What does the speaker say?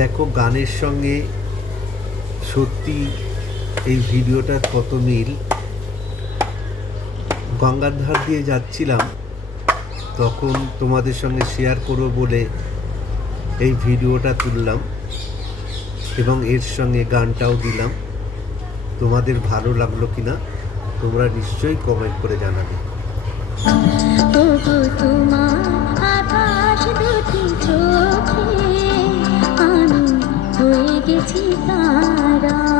দেখো গানের সঙ্গে সত্যি এই ভিডিওটার কত মিল। গঙ্গার ধার দিয়ে যাচ্ছিলাম, তখন তোমাদের সঙ্গে শেয়ার করব বলে এই ভিডিওটা তুললাম এবং এর সঙ্গে গানটাও দিলাম। তোমাদের ভালো লাগলো কিনা তোমরা নিশ্চয়ই কমেন্ট করে জানাবে। তোমার আকাশ দুটি চোখে আমি হয়ে গেছি তারা।